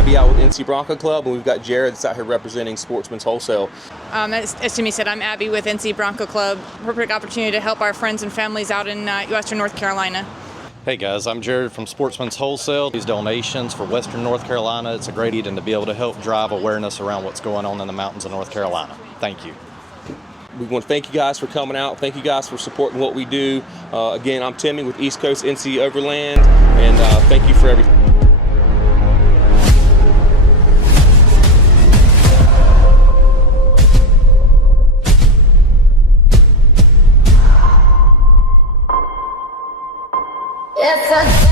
Abby out with NC Bronco Club, and we've got Jared that's out here representing Sportsman's Wholesale. As Timmy said, I'm Abby with NC Bronco Club. Perfect opportunity to help our friends and families out in Western North Carolina. Hey guys, I'm Jared from Sportsman's Wholesale. These donations for Western North Carolina, it's a great need and to be able to help drive awareness around what's going on in the mountains of North Carolina. Thank you. We want to thank you guys for coming out. Thank you guys for supporting what we do. Again, I'm Timmy with East Coast NC Overland, and thank you for everything. Yes, sir.